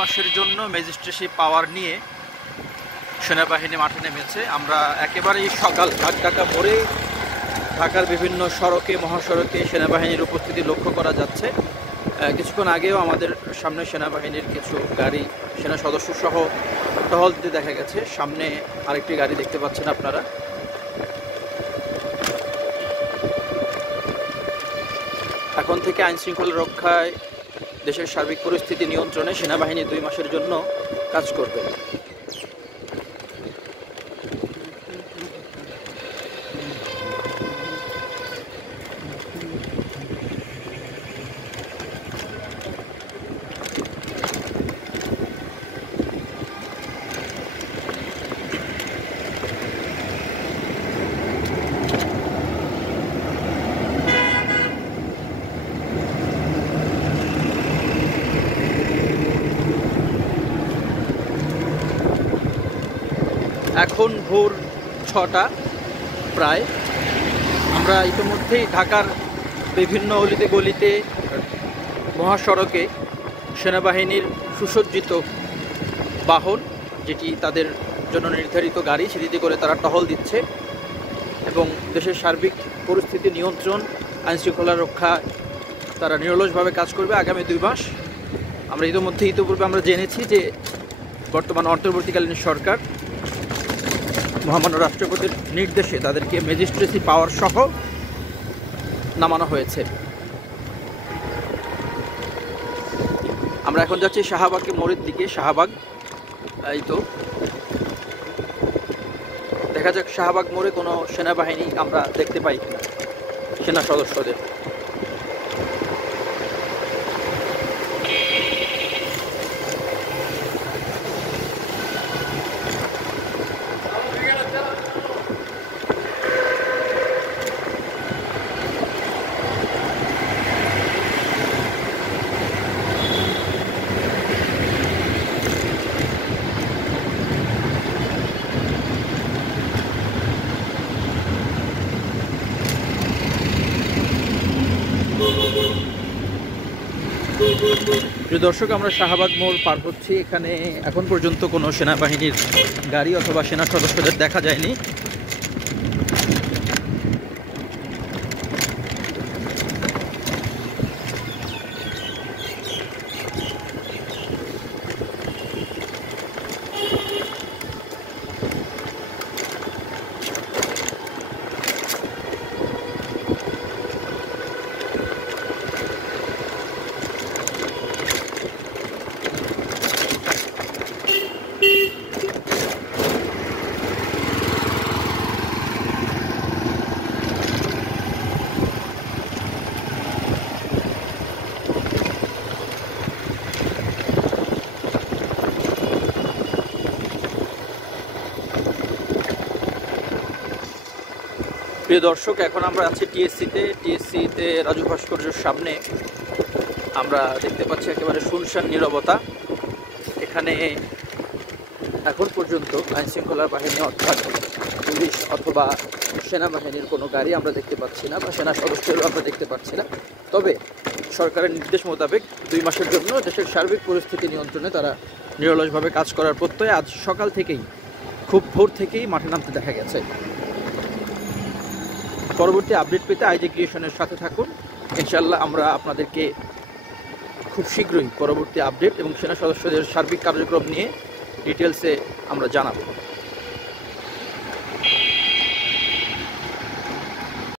মাসের জন্য ম্যাজিস্ট্রেসি পাওয়ার নিয়ে সেনাবাহিনী মাঠে নেমেছে। আমরা একেবারেই সকাল ঢাকা মোড়ে ঢাকার বিভিন্ন সড়কে মহাসড়কে সেনাবাহিনীর উপস্থিতি লক্ষ্য করা যাচ্ছে। কিছুক্ষণ আগেও আমাদের সামনে সেনাবাহিনীর কিছু গাড়ি সেনা সদস্য সহ টহল দিতে দেখা গেছে। সামনে আরেকটি গাড়ি দেখতে পাচ্ছেন আপনারা। এখন থেকে আইনশৃঙ্খলা রক্ষায় দেশের সার্বিক পরিস্থিতি নিয়ন্ত্রণে সেনাবাহিনী 2 মাসের জন্য কাজ করবে। এখন ভোর 6টা প্রায়। আমরা ইতিমধ্যেই ঢাকার বিভিন্ন অলিতে গলিতে মহাসড়কে সেনাবাহিনীর সুসজ্জিত বাহন, যেটি তাদের জন্য নির্ধারিত গাড়ি, সেটিতে করে তারা টহল দিচ্ছে এবং দেশের সার্বিক পরিস্থিতি নিয়ন্ত্রণ আইনশৃঙ্খলা রক্ষা তারা নিরলসভাবে কাজ করবে আগামী 2 মাস। আমরা ইতিপূর্বে আমরা জেনেছি যে বর্তমান অন্তর্বর্তীকালীন সরকার মহামান্য রাষ্ট্রপতির নির্দেশে তাদেরকে ম্যাজিস্ট্রেসি পাওয়ার সহ নামানো হয়েছে। আমরা এখন যাচ্ছি শাহবাগের মোড়ের দিকে। শাহবাগ, এই তো দেখা যাক শাহবাগ মোড়ে কোনো সেনাবাহিনী আমরা দেখতে পাই কিনা, সেনা সদস্যদের। প্রিয় দর্শক, আমরা শাহবাগ মোড় পার হচ্ছি। এখানে এখন পর্যন্ত কোনো সেনাবাহিনীর গাড়ি অথবা সেনা সদস্যদের দেখা যায়নি। প্রিয় দর্শক, এখন আমরা আছি টিএসসিতে রাজু ভাস্কর্যের সামনে। আমরা দেখতে পাচ্ছি একেবারে শুনশান নীরবতা। এখানে এখন পর্যন্ত আইনশৃঙ্খলা বাহিনী অর্থাৎ পুলিশ অথবা সেনাবাহিনীর কোনো গাড়ি আমরা দেখতে পাচ্ছি না, বা সেনা সদস্যদেরও আমরা দেখতে পাচ্ছি না। তবে সরকারের নির্দেশ মোতাবেক 2 মাসের জন্য দেশের সার্বিক পরিস্থিতি নিয়ন্ত্রণে তারা নিরলসভাবে কাজ করার প্রত্যয়ে আজ সকাল থেকেই, খুব ভোর থেকেই মাঠে নামতে দেখা গেছে। পরবর্তী আপডেট পেতে আইজি ক্রিয়েশনের সাথে থাকুন। ইনশাআল্লাহ আমরা আপনাদেরকে খুব শীঘ্রই পরবর্তী আপডেট এবং সেনা সদস্যদের সার্বিক কার্যক্রম নিয়ে ডিটেলসে আমরা জানাবো।